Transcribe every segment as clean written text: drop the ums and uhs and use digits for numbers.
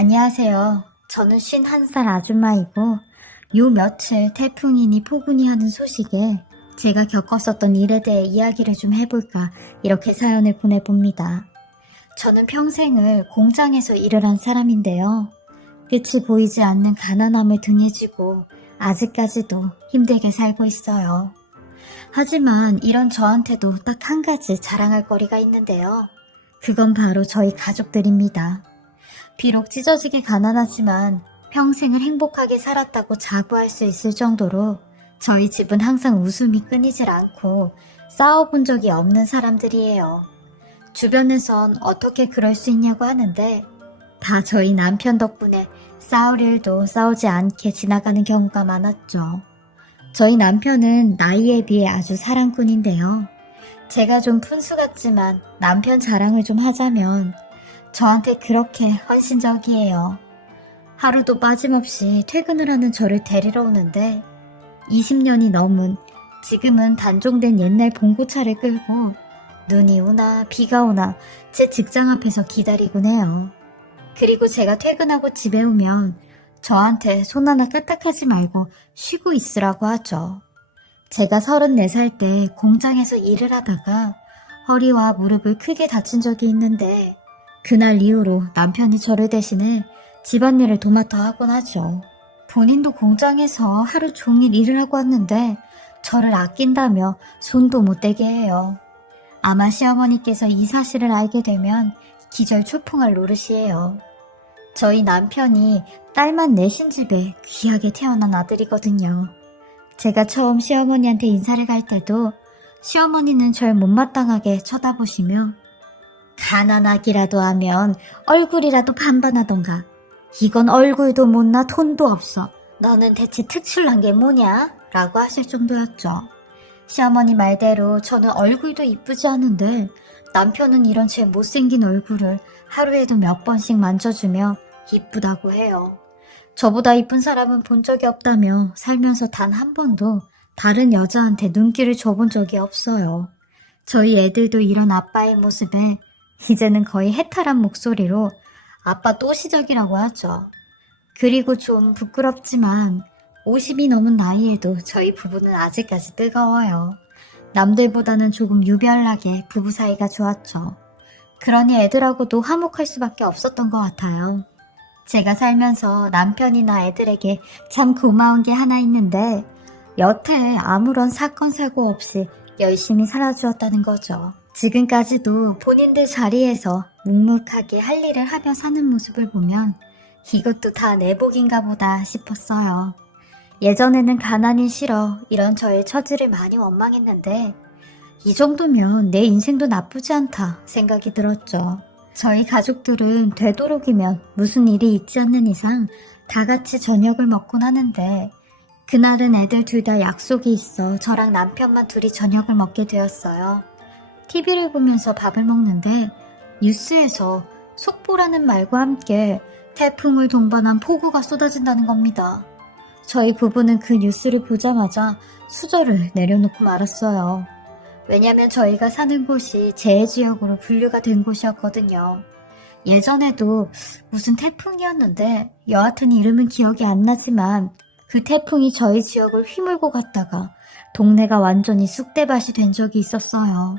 안녕하세요. 저는 51살 아줌마이고 요 며칠 태풍이니 폭우니 하는 소식에 제가 겪었었던 일에 대해 이야기를 좀 해볼까 이렇게 사연을 보내봅니다. 저는 평생을 공장에서 일을 한 사람인데요. 끝이 보이지 않는 가난함을 등에 지고 아직까지도 힘들게 살고 있어요. 하지만 이런 저한테도 딱 한 가지 자랑할 거리가 있는데요. 그건 바로 저희 가족들입니다. 비록 찢어지게 가난하지만 평생을 행복하게 살았다고 자부할 수 있을 정도로 저희 집은 항상 웃음이 끊이질 않고 싸워본 적이 없는 사람들이에요. 주변에선 어떻게 그럴 수 있냐고 하는데 다 저희 남편 덕분에 싸울 일도 싸우지 않게 지나가는 경우가 많았죠. 저희 남편은 나이에 비해 아주 사랑꾼인데요. 제가 좀 푼수 같지만 남편 자랑을 좀 하자면 저한테 그렇게 헌신적이에요. 하루도 빠짐없이 퇴근을 하는 저를 데리러 오는데 20년이 넘은 지금은 단종된 옛날 봉고차를 끌고 눈이 오나 비가 오나 제 직장 앞에서 기다리곤 해요. 그리고 제가 퇴근하고 집에 오면 저한테 손 하나 까딱하지 말고 쉬고 있으라고 하죠. 제가 34살 때 공장에서 일을 하다가 허리와 무릎을 크게 다친 적이 있는데 그날 이후로 남편이 저를 대신해 집안일을 도맡아 하곤 하죠. 본인도 공장에서 하루 종일 일을 하고 왔는데 저를 아낀다며 손도 못 대게 해요. 아마 시어머니께서 이 사실을 알게 되면 기절초풍할 노릇이에요. 저희 남편이 딸만 내신 집에 귀하게 태어난 아들이거든요. 제가 처음 시어머니한테 인사를 갈 때도 시어머니는 절 못마땅하게 쳐다보시며 가난하기라도 하면 얼굴이라도 반반하던가. 이건 얼굴도 못나 돈도 없어. 너는 대체 특출난 게 뭐냐? 라고 하실 정도였죠. 시어머니 말대로 저는 얼굴도 이쁘지 않은데 남편은 이런 제 못생긴 얼굴을 하루에도 몇 번씩 만져주며 이쁘다고 해요. 저보다 이쁜 사람은 본 적이 없다며 살면서 단 한 번도 다른 여자한테 눈길을 줘본 적이 없어요. 저희 애들도 이런 아빠의 모습에 이제는 거의 해탈한 목소리로 아빠 또 시작이라고 하죠. 그리고 좀 부끄럽지만 50이 넘은 나이에도 저희 부부는 아직까지 뜨거워요. 남들보다는 조금 유별나게 부부 사이가 좋았죠. 그러니 애들하고도 화목할 수밖에 없었던 것 같아요. 제가 살면서 남편이나 애들에게 참 고마운 게 하나 있는데 여태 아무런 사건 사고 없이 열심히 살아주었다는 거죠. 지금까지도 본인들 자리에서 묵묵하게 할 일을 하며 사는 모습을 보면 이것도 다 내 복인가 보다 싶었어요. 예전에는 가난이 싫어 이런 저의 처지를 많이 원망했는데 이 정도면 내 인생도 나쁘지 않다 생각이 들었죠. 저희 가족들은 되도록이면 무슨 일이 있지 않는 이상 다 같이 저녁을 먹곤 하는데 그날은 애들 둘 다 약속이 있어 저랑 남편만 둘이 저녁을 먹게 되었어요. TV를 보면서 밥을 먹는데 뉴스에서 속보라는 말과 함께 태풍을 동반한 폭우가 쏟아진다는 겁니다. 저희 부부는 그 뉴스를 보자마자 수저를 내려놓고 말았어요. 왜냐면 저희가 사는 곳이 재해지역으로 분류가 된 곳이었거든요. 예전에도 무슨 태풍이었는데 여하튼 이름은 기억이 안 나지만 그 태풍이 저희 지역을 휘몰고 갔다가 동네가 완전히 쑥대밭이 된 적이 있었어요.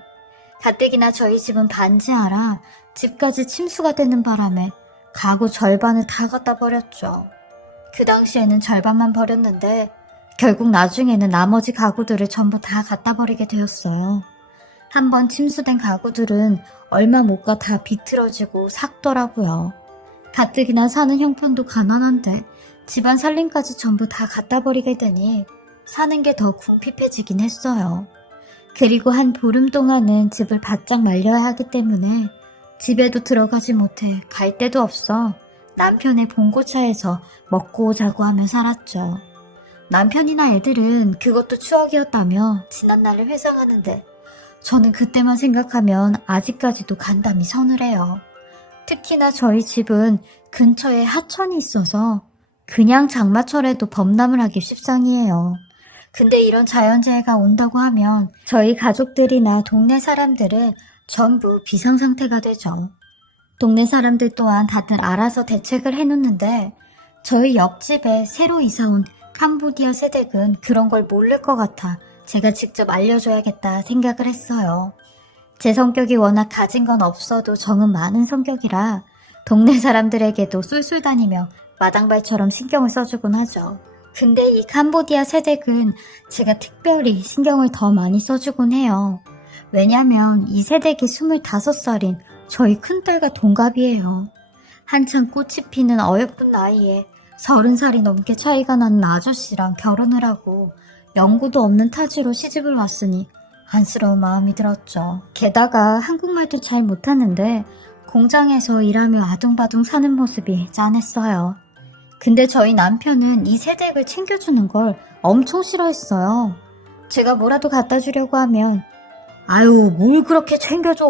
가뜩이나 저희 집은 반지하라 집까지 침수가 되는 바람에 가구 절반을 다 갖다 버렸죠. 그 당시에는 절반만 버렸는데 결국 나중에는 나머지 가구들을 전부 다 갖다 버리게 되었어요. 한번 침수된 가구들은 얼마 못 가 다 비틀어지고 삭더라고요. 가뜩이나 사는 형편도 가난한데 집안 살림까지 전부 다 갖다 버리게 되니 사는 게 더 궁핍해지긴 했어요. 그리고 한 보름 동안은 집을 바짝 말려야 하기 때문에 집에도 들어가지 못해 갈 데도 없어 남편의 봉고차에서 먹고 자고 하며 살았죠. 남편이나 애들은 그것도 추억이었다며 지난날을 회상하는데 저는 그때만 생각하면 아직까지도 간담이 서늘해요. 특히나 저희 집은 근처에 하천이 있어서 그냥 장마철에도 범람을 하기 십상이에요. 근데 이런 자연재해가 온다고 하면 저희 가족들이나 동네 사람들은 전부 비상상태가 되죠. 동네 사람들 또한 다들 알아서 대책을 해놓는데 저희 옆집에 새로 이사온 캄보디아 세댁은 그런 걸 모를 것 같아 제가 직접 알려줘야겠다 생각을 했어요. 제 성격이 워낙 가진 건 없어도 정은 많은 성격이라 동네 사람들에게도 쏠쏠 다니며 마당발처럼 신경을 써주곤 하죠. 근데 이 캄보디아 세댁은 제가 특별히 신경을 더 많이 써주곤 해요. 왜냐면 이 세댁이 25살인 저희 큰딸과 동갑이에요. 한창 꽃이 피는 어여쁜 나이에 30살이 넘게 차이가 나는 아저씨랑 결혼을 하고 연고도 없는 타지로 시집을 왔으니 안쓰러운 마음이 들었죠. 게다가 한국말도 잘 못하는데 공장에서 일하며 아둥바둥 사는 모습이 짠했어요. 근데 저희 남편은 이 세댁을 챙겨주는 걸 엄청 싫어했어요. 제가 뭐라도 갖다 주려고 하면 아유 뭘 그렇게 챙겨줘.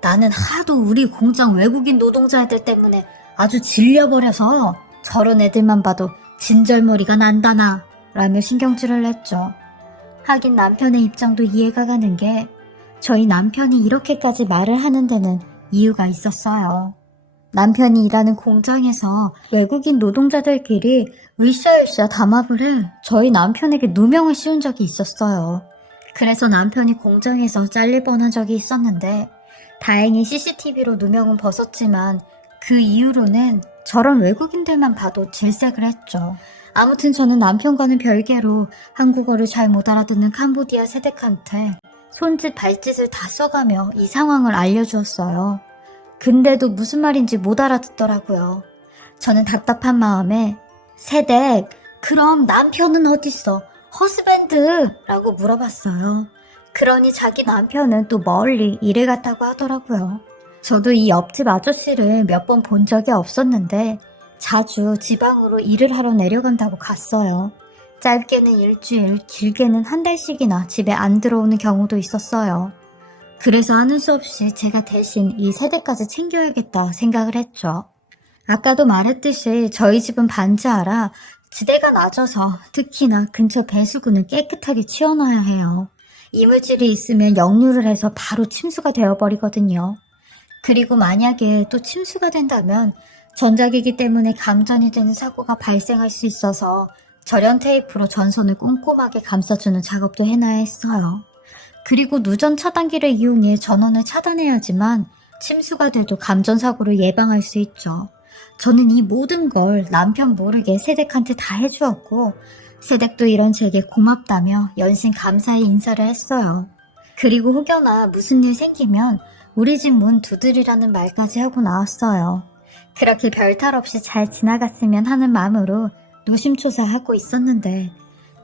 나는 하도 우리 공장 외국인 노동자애들 때문에 아주 질려버려서 저런 애들만 봐도 진절머리가 난다나 라며 신경질을 냈죠. 하긴 남편의 입장도 이해가 가는 게 저희 남편이 이렇게까지 말을 하는 데는 이유가 있었어요. 남편이 일하는 공장에서 외국인 노동자들끼리 으쌰으쌰 담합을 해 저희 남편에게 누명을 씌운 적이 있었어요. 그래서 남편이 공장에서 잘릴 뻔한 적이 있었는데 다행히 CCTV로 누명은 벗었지만 그 이후로는 저런 외국인들만 봐도 질색을 했죠. 아무튼 저는 남편과는 별개로 한국어를 잘 못 알아듣는 캄보디아 세댁한테 손짓 발짓을 다 써가며 이 상황을 알려주었어요. 근데도 무슨 말인지 못 알아듣더라고요. 저는 답답한 마음에 세댁, 그럼 남편은 어딨어? 허스밴드! 라고 물어봤어요. 그러니 자기 남편은 또 멀리 일을 갔다고 하더라고요. 저도 이 옆집 아저씨를 몇 번 본 적이 없었는데 자주 지방으로 일을 하러 내려간다고 갔어요. 짧게는 일주일, 길게는 한 달씩이나 집에 안 들어오는 경우도 있었어요. 그래서 하는 수 없이 제가 대신 이 세대까지 챙겨야겠다 생각을 했죠. 아까도 말했듯이 저희 집은 반지하라 지대가 낮아서 특히나 근처 배수구는 깨끗하게 치워놔야 해요. 이물질이 있으면 역류를 해서 바로 침수가 되어버리거든요. 그리고 만약에 또 침수가 된다면 전자기기 때문에 감전이 되는 사고가 발생할 수 있어서 절연 테이프로 전선을 꼼꼼하게 감싸주는 작업도 해놔야 했어요. 그리고 누전 차단기를 이용해 전원을 차단해야지만 침수가 돼도 감전사고를 예방할 수 있죠. 저는 이 모든 걸 남편 모르게 세댁한테 다 해주었고 세댁도 이런 제게 고맙다며 연신 감사의 인사를 했어요. 그리고 혹여나 무슨 일 생기면 우리 집 문 두드리라는 말까지 하고 나왔어요. 그렇게 별탈 없이 잘 지나갔으면 하는 마음으로 노심초사하고 있었는데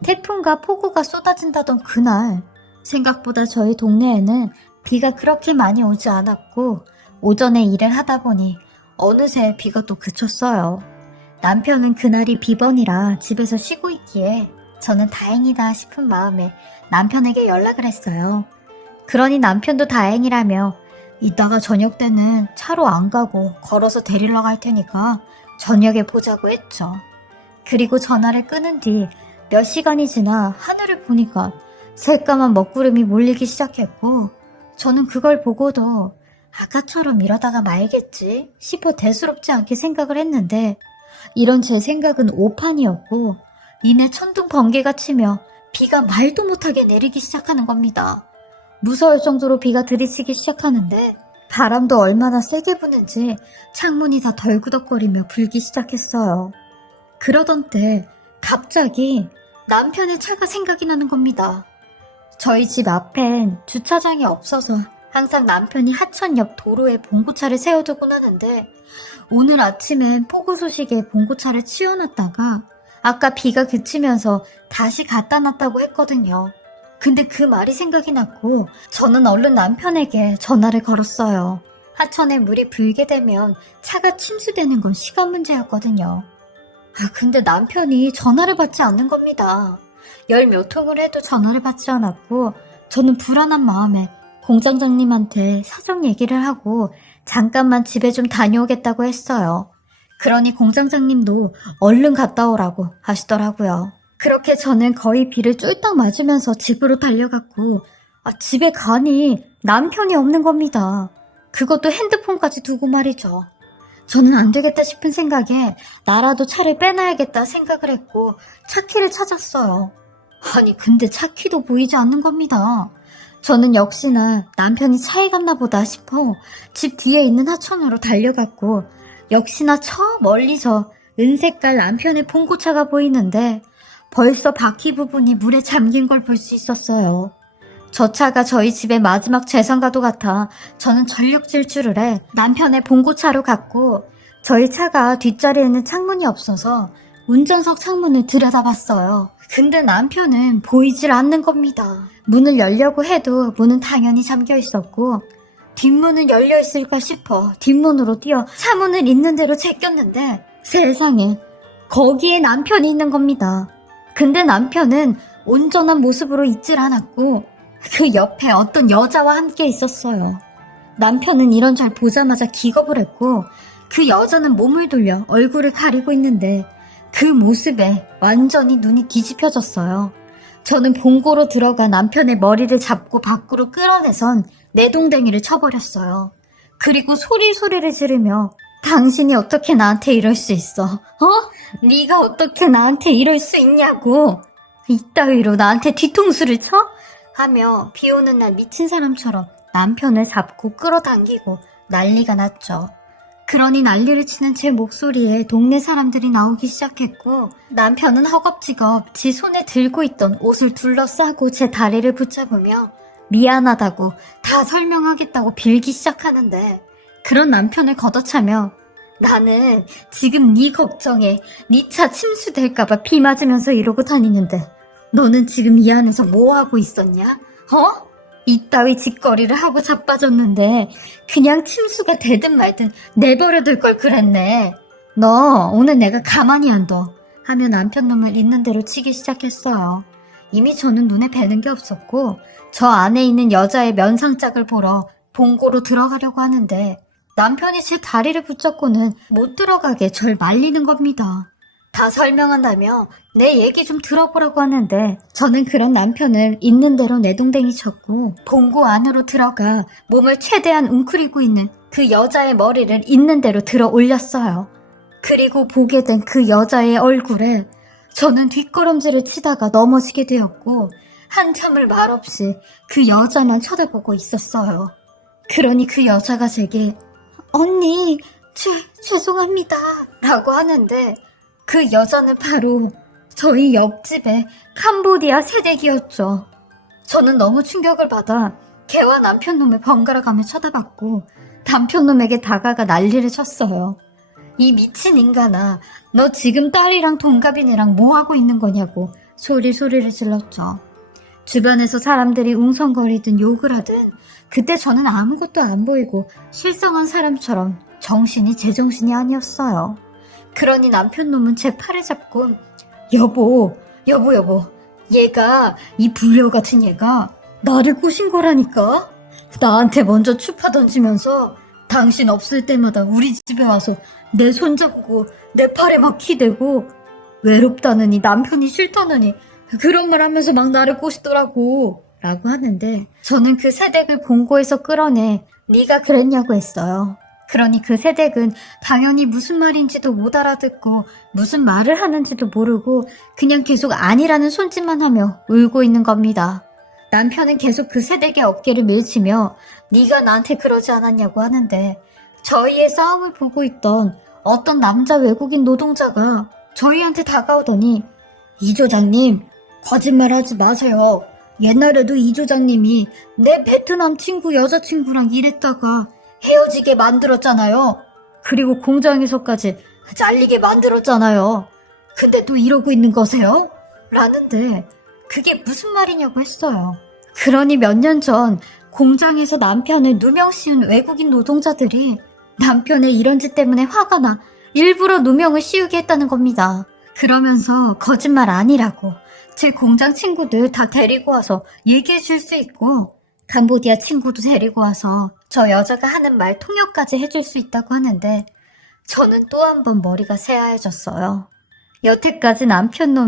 태풍과 폭우가 쏟아진다던 그날 생각보다 저희 동네에는 비가 그렇게 많이 오지 않았고 오전에 일을 하다 보니 어느새 비가 또 그쳤어요. 남편은 그날이 비번이라 집에서 쉬고 있기에 저는 다행이다 싶은 마음에 남편에게 연락을 했어요. 그러니 남편도 다행이라며 이따가 저녁 때는 차로 안 가고 걸어서 데리러 갈 테니까 저녁에 보자고 했죠. 그리고 전화를 끊은 뒤 몇 시간이 지나 하늘을 보니까 새까만 먹구름이 몰리기 시작했고 저는 그걸 보고도 아까처럼 이러다가 말겠지 싶어 대수롭지 않게 생각을 했는데 이런 제 생각은 오판이었고 이내 천둥 번개가 치며 비가 말도 못하게 내리기 시작하는 겁니다. 무서울 정도로 비가 들이치기 시작하는데 바람도 얼마나 세게 부는지 창문이 다 덜그덕거리며 불기 시작했어요. 그러던 때 갑자기 남편의 차가 생각이 나는 겁니다. 저희 집 앞엔 주차장이 없어서 항상 남편이 하천 옆 도로에 봉고차를 세워두곤 하는데 오늘 아침엔 폭우 소식에 봉고차를 치워놨다가 아까 비가 그치면서 다시 갖다 놨다고 했거든요. 근데 그 말이 생각이 났고 저는 얼른 남편에게 전화를 걸었어요. 하천에 물이 불게 되면 차가 침수되는 건 시간 문제였거든요. 근데 남편이 전화를 받지 않는 겁니다. 열 몇 통을 해도 전화를 받지 않았고 저는 불안한 마음에 공장장님한테 사정 얘기를 하고 잠깐만 집에 좀 다녀오겠다고 했어요. 그러니 공장장님도 얼른 갔다 오라고 하시더라고요. 그렇게 저는 거의 비를 쫄딱 맞으면서 집으로 달려갔고 집에 가니 남편이 없는 겁니다. 그것도 핸드폰까지 두고 말이죠. 저는 안 되겠다 싶은 생각에 나라도 차를 빼놔야겠다 생각을 했고 차키를 찾았어요. 아니 근데 차키도 보이지 않는 겁니다. 저는 역시나 남편이 차에 갔나 보다 싶어 집 뒤에 있는 하천으로 달려갔고 역시나 저 멀리서 은색깔 남편의 봉고차가 보이는데 벌써 바퀴 부분이 물에 잠긴 걸 볼 수 있었어요. 저 차가 저희 집의 마지막 재산과도 같아 저는 전력 질주를 해 남편의 봉고차로 갔고 저희 차가 뒷자리에는 창문이 없어서 운전석 창문을 들여다봤어요. 근데 남편은 보이질 않는 겁니다. 문을 열려고 해도 문은 당연히 잠겨 있었고 뒷문은 열려 있을까 싶어 뒷문으로 뛰어 차문을 있는 대로 제꼈는데 세상에 거기에 남편이 있는 겁니다. 근데 남편은 온전한 모습으로 있질 않았고 그 옆에 어떤 여자와 함께 있었어요. 남편은 이런 절 보자마자 기겁을 했고 그 여자는 몸을 돌려 얼굴을 가리고 있는데 그 모습에 완전히 눈이 뒤집혀졌어요. 저는 봉고로 들어가 남편의 머리를 잡고 밖으로 끌어내선 내동댕이를 쳐버렸어요. 그리고 소리를 지르며 당신이 어떻게 나한테 이럴 수 있어? 네가 어떻게 나한테 이럴 수 있냐고? 이따위로 나한테 뒤통수를 쳐? 하며 비 오는 날 미친 사람처럼 남편을 잡고 끌어당기고 난리가 났죠. 그러니 난리를 치는 제 목소리에 동네 사람들이 나오기 시작했고 남편은 허겁지겁 지 손에 들고 있던 옷을 둘러싸고 제 다리를 붙잡으며 미안하다고 다 설명하겠다고 빌기 시작하는데 그런 남편을 걷어차며 나는 지금 네 걱정에 네 차 침수될까봐 비 맞으면서 이러고 다니는데 너는 지금 이 안에서 뭐 하고 있었냐? 이따위 짓거리를 하고 자빠졌는데 그냥 침수가 되든 말든 내버려둘 걸 그랬네. 너 오늘 내가 가만히 안 둬. 하며 남편 놈을 있는 대로 치기 시작했어요. 이미 저는 눈에 뵈는 게 없었고 저 안에 있는 여자의 면상짝을 보러 봉고로 들어가려고 하는데 남편이 제 다리를 붙잡고는 못 들어가게 절 말리는 겁니다. 다 설명한다며 내 얘기 좀 들어보라고 하는데 저는 그런 남편을 있는 대로 내동댕이 쳤고 봉고 안으로 들어가 몸을 최대한 웅크리고 있는 그 여자의 머리를 있는 대로 들어 올렸어요. 그리고 보게 된 그 여자의 얼굴에 저는 뒷걸음질을 치다가 넘어지게 되었고 한참을 말없이 그 여자만 쳐다보고 있었어요. 그러니 그 여자가 제게 언니 죄송합니다 라고 하는데 그 여자는 바로 저희 옆집의 캄보디아 새댁이었죠. 저는 너무 충격을 받아 걔와 남편놈을 번갈아가며 쳐다봤고 남편놈에게 다가가 난리를 쳤어요. 이 미친 인간아, 너 지금 딸이랑 동갑인 애랑 뭐하고 있는 거냐고 소리를 질렀죠. 주변에서 사람들이 웅성거리든 욕을 하든 그때 저는 아무것도 안 보이고 실성한 사람처럼 정신이 제정신이 아니었어요. 그러니 남편놈은 제 팔을 잡고 여보 얘가 이 불려 같은 얘가 나를 꼬신 거라니까. 나한테 먼저 추파 던지면서 당신 없을 때마다 우리 집에 와서 내 손잡고 내 팔에 막 기대고 외롭다느니 남편이 싫다느니 그런 말 하면서 막 나를 꼬시더라고 라고 하는데 저는 그 새댁을 봉고에서 끌어내 네가 그랬냐고 했어요. 그러니 그 새댁은 당연히 무슨 말인지도 못 알아듣고 무슨 말을 하는지도 모르고 그냥 계속 아니라는 손짓만 하며 울고 있는 겁니다. 남편은 계속 그 새댁의 어깨를 밀치며 네가 나한테 그러지 않았냐고 하는데 저희의 싸움을 보고 있던 어떤 남자 외국인 노동자가 저희한테 다가오더니 이 조장님 거짓말하지 마세요. 옛날에도 이 조장님이 내 베트남 친구 여자친구랑 일했다가 헤어지게 만들었잖아요. 그리고 공장에서까지 잘리게 만들었잖아요. 근데 또 이러고 있는 거세요? 라는데 그게 무슨 말이냐고 했어요. 그러니 몇 년 전 공장에서 남편을 누명 씌운 외국인 노동자들이 남편의 이런 짓 때문에 화가 나 일부러 누명을 씌우게 했다는 겁니다. 그러면서 거짓말 아니라고 제 공장 친구들 다 데리고 와서 얘기해 줄 수 있고 캄보디아 친구도 데리고 와서 저 여자가 하는 말 통역까지 해줄 수 있다고 하는데 저는 또 한 번 머리가 새하얘졌어요. 여태까지 남편놈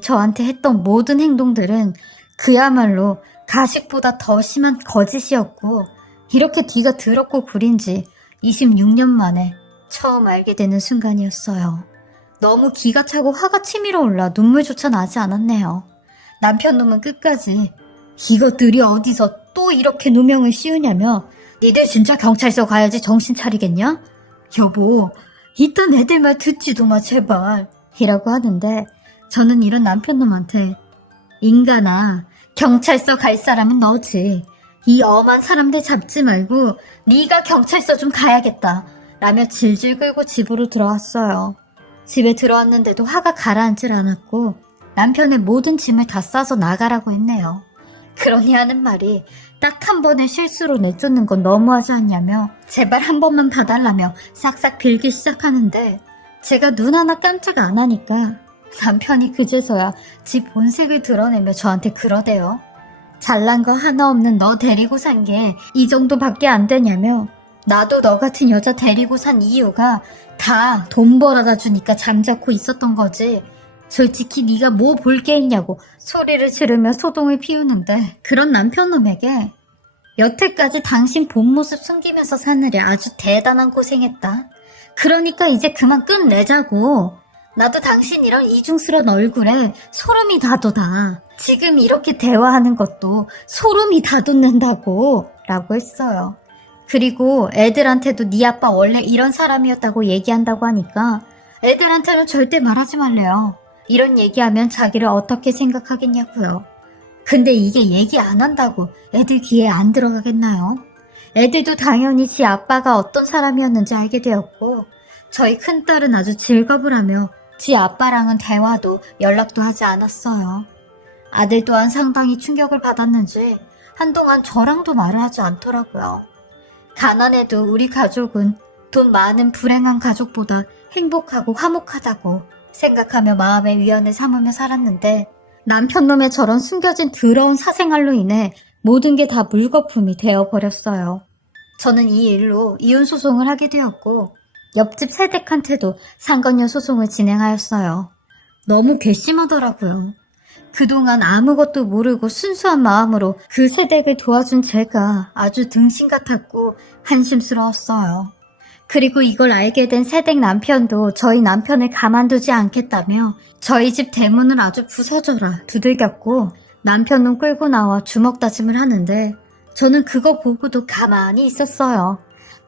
저한테 했던 모든 행동들은 그야말로 가식보다 더 심한 거짓이었고, 이렇게 뒤가 더럽고 구린지 26년 만에 처음 알게 되는 순간이었어요. 너무 기가 차고 화가 치밀어 올라 눈물조차 나지 않았네요. 남편 놈은 끝까지 이것들이 어디서 또 이렇게 누명을 씌우냐며 니들 진짜 경찰서 가야지 정신 차리겠냐? 여보, 이딴 애들 말 듣지도 마 제발 이라고 하는데 저는 이런 남편 놈한테 인간아, 경찰서 갈 사람은 너지. 이 엄한 사람들 잡지 말고 네가 경찰서 좀 가야겠다 라며 질질 끌고 집으로 들어왔어요. 집에 들어왔는데도 화가 가라앉질 않았고 남편의 모든 짐을 다 싸서 나가라고 했네요. 그러니 하는 말이 딱 한 번의 실수로 내쫓는 건 너무하지 않냐며 제발 한 번만 봐달라며 싹싹 빌기 시작하는데 제가 눈 하나 깜짝 안 하니까 남편이 그제서야 집 본색을 드러내며 저한테 그러대요. 잘난 거 하나 없는 너 데리고 산 게 이 정도밖에 안 되냐며 나도 너 같은 여자 데리고 산 이유가 다 돈 벌어다 주니까 잠자코 있었던 거지. 솔직히 네가 뭐 볼 게 있냐고 소리를 지르며 소동을 피우는데 그런 남편놈에게 여태까지 당신 본 모습 숨기면서 사느라 아주 대단한 고생했다. 그러니까 이제 그만 끝내자고. 나도 당신 이런 이중스러운 얼굴에 소름이 다 돋아. 지금 이렇게 대화하는 것도 소름이 다 돋는다고 라고 했어요. 그리고 애들한테도 네 아빠 원래 이런 사람이었다고 얘기한다고 하니까 애들한테는 절대 말하지 말래요. 이런 얘기하면 자기를 어떻게 생각하겠냐고요. 근데 이게 얘기 안 한다고 애들 귀에 안 들어가겠나요? 애들도 당연히 지 아빠가 어떤 사람이었는지 알게 되었고 저희 큰딸은 아주 즐겁을 하며 지 아빠랑은 대화도 연락도 하지 않았어요. 아들 또한 상당히 충격을 받았는지 한동안 저랑도 말을 하지 않더라고요. 가난해도 우리 가족은 돈 많은 불행한 가족보다 행복하고 화목하다고 생각하며 마음의 위안을 삼으며 살았는데 남편놈의 저런 숨겨진 더러운 사생활로 인해 모든 게 다 물거품이 되어버렸어요. 저는 이 일로 이혼소송을 하게 되었고 옆집 세댁한테도 상간녀 소송을 진행하였어요. 너무 괘씸하더라고요. 그동안 아무것도 모르고 순수한 마음으로 그 세댁을 도와준 제가 아주 등신 같았고 한심스러웠어요. 그리고 이걸 알게 된 세댁 남편도 저희 남편을 가만두지 않겠다며 저희 집 대문을 아주 부서져라 두들겼고 남편놈 끌고 나와 주먹 다짐을 하는데 저는 그거 보고도 가만히 있었어요.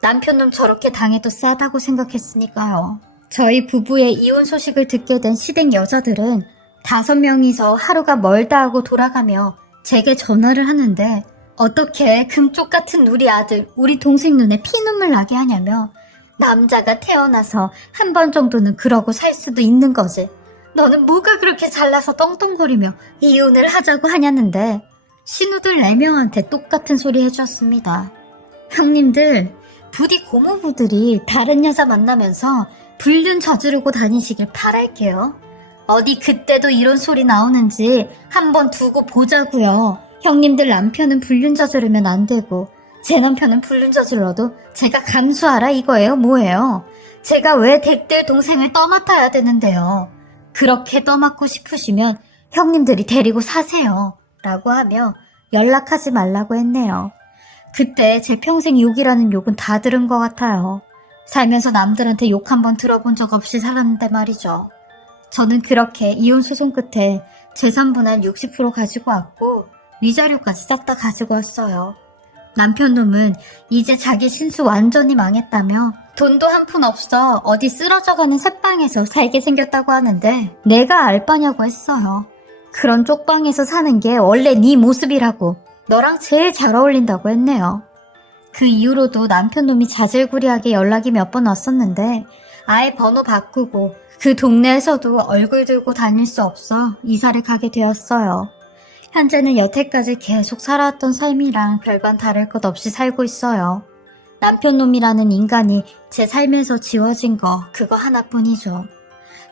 남편놈 저렇게 당해도 싸다고 생각했으니까요. 저희 부부의 이혼 소식을 듣게 된 시댁 여자들은 5명이서 하루가 멀다 하고 돌아가며 제게 전화를 하는데 어떻게 금쪽 같은 우리 아들, 우리 동생 눈에 피눈물 나게 하냐며 남자가 태어나서 한 번 정도는 그러고 살 수도 있는 거지. 너는 뭐가 그렇게 잘나서 떵떵거리며 이혼을 하자고 하냐는데 신우들 4명한테 똑같은 소리 해주었습니다. 형님들, 부디 고모부들이 다른 여자 만나면서 불륜 저지르고 다니시길 바랄게요. 어디 그때도 이런 소리 나오는지 한번 두고 보자고요. 형님들 남편은 불륜 저지르면 안 되고 제 남편은 불륜 저질러도 제가 감수하라 이거예요 뭐예요. 제가 왜 댁들 동생을 떠맡아야 되는데요. 그렇게 떠맡고 싶으시면 형님들이 데리고 사세요 라고 하며 연락하지 말라고 했네요. 그때 제 평생 욕이라는 욕은 다 들은 것 같아요. 살면서 남들한테 욕 한 번 들어본 적 없이 살았는데 말이죠. 저는 그렇게 이혼 소송 끝에 재산 분할 60% 가지고 왔고 위자료까지 싹 다 가지고 왔어요. 남편 놈은 이제 자기 신수 완전히 망했다며 돈도 한 푼 없어 어디 쓰러져가는 새방에서 살게 생겼다고 하는데 내가 알 바냐고 했어요. 그런 쪽방에서 사는 게 원래 네 모습이라고 너랑 제일 잘 어울린다고 했네요. 그 이후로도 남편놈이 자질구리하게 연락이 몇 번 왔었는데 아예 번호 바꾸고 그 동네에서도 얼굴 들고 다닐 수 없어 이사를 가게 되었어요. 현재는 여태까지 계속 살아왔던 삶이랑 별반 다를 것 없이 살고 있어요. 남편놈이라는 인간이 제 삶에서 지워진 거 그거 하나뿐이죠.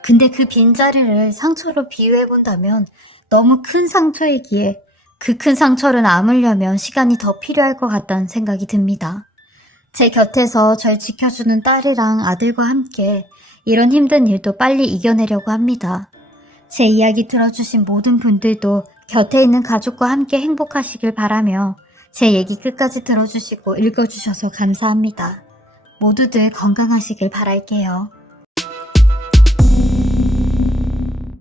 근데 그 빈자리를 상처로 비유해본다면 너무 큰 상처이기에 그 큰 상처를 남으려면 시간이 더 필요할 것 같다는 생각이 듭니다. 제 곁에서 절 지켜주는 딸이랑 아들과 함께 이런 힘든 일도 빨리 이겨내려고 합니다. 제 이야기 들어주신 모든 분들도 곁에 있는 가족과 함께 행복하시길 바라며 제 얘기 끝까지 들어주시고 읽어주셔서 감사합니다. 모두들 건강하시길 바랄게요.